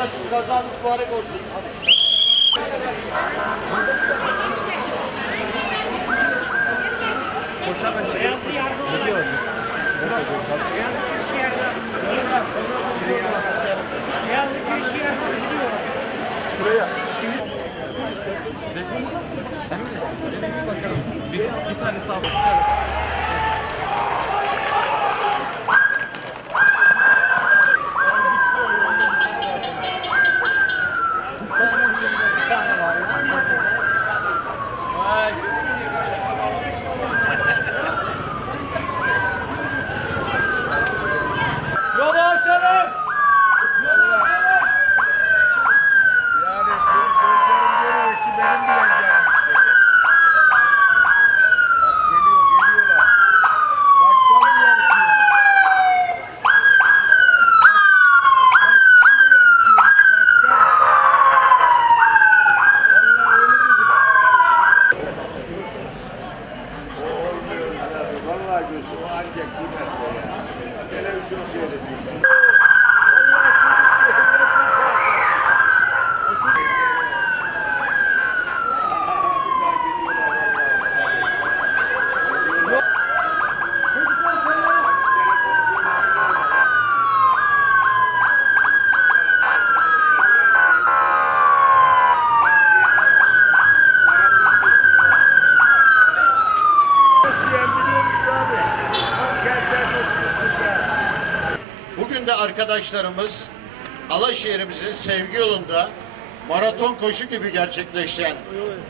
açık kazanız mübarek olsun. Tanesinde Bugün de arkadaşlarımız Alaşehir'imizin sevgi yolunda maraton koşu gibi gerçekleşen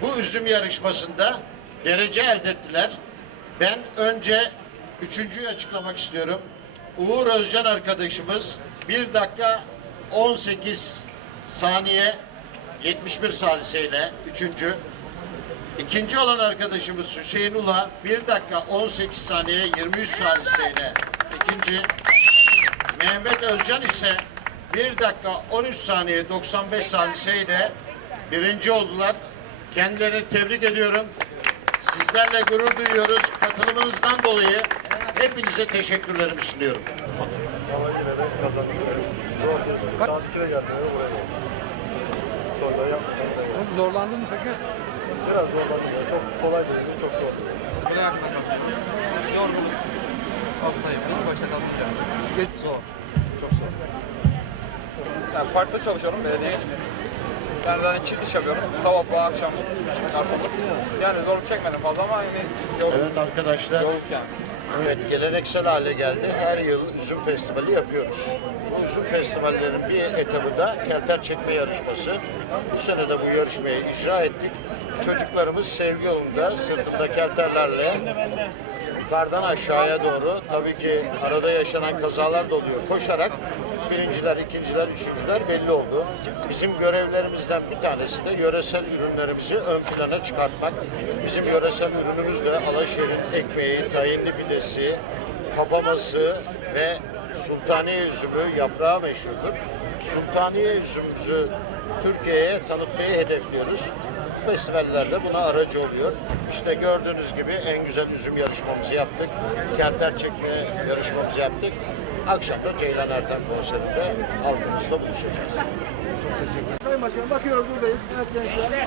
bu üzüm yarışmasında derece elde ettiler. Ben önce üçüncüyü açıklamak istiyorum. Uğur Özcan arkadaşımız 1 dakika 18 saniye 71 saliseyle üçüncü. İkinci olan arkadaşımız Hüseyin Ula 1 dakika 18 saniye 23 saliseyle ikinci. Mehmet Özcan ise 1 dakika 13 saniye 95 saliseyle birinci oldular. Kendilerini tebrik ediyorum. Sizlerle gurur duyuyoruz. Katılımınızdan dolayı hepinize teşekkürlerimi sunuyorum. Savaşçılara kazandıkları. Saat 2'de geldiler buraya. Sonra yapmadan. Nasıl zorlandın mı peki? Biraz zorlandım ya. Çok kolay değil, çok zor. Böyle ayakta kalkıyor. Yorgunluk. Az sayıklı. Kalınca. Zor. Çok zor. Yani parkta çalışıyorum belediye. Ben zaten çift iş yapıyorum. Sabah bu akşam garson. Yani zorluk çekmedim fazla ama yine yorulduk, Evet arkadaşlar. yorulduk yani. Evet, geleneksel hale geldi. Her yıl üzüm festivali yapıyoruz. Bu üzüm festivallerin bir etabı da kelter çekme yarışması. Bu sene de bu yarışmayı icra ettik. Çocuklarımız sevgi yolunda sırtında kelterlerle yukarıdan aşağıya doğru tabii ki arada yaşanan kazalar da oluyor. Koşarak birinciler, ikinciler, üçüncüler belli oldu. Bizim görevlerimizden bir tanesi de yöresel ürünlerimizi ön plana çıkartmak. Bizim yöresel ürünümüz de Alaşehir'in ekmeği, tayinli pidesi, kapaması ve Sultaniye üzümü yaprağı meşhurdur. Sultaniye üzümümüzü Türkiye'ye tanıtmayı hedefliyoruz. Bu Festivallerde buna aracı oluyor. İşte gördüğünüz gibi en güzel üzüm yarışmamızı yaptık. Kenter çekme yarışmamızı yaptık. Akşam da Ceylan Ertem konserinde halkımızla buluşacağız. Sayın Başkanım bakıyoruz buradayız. Evet gençler.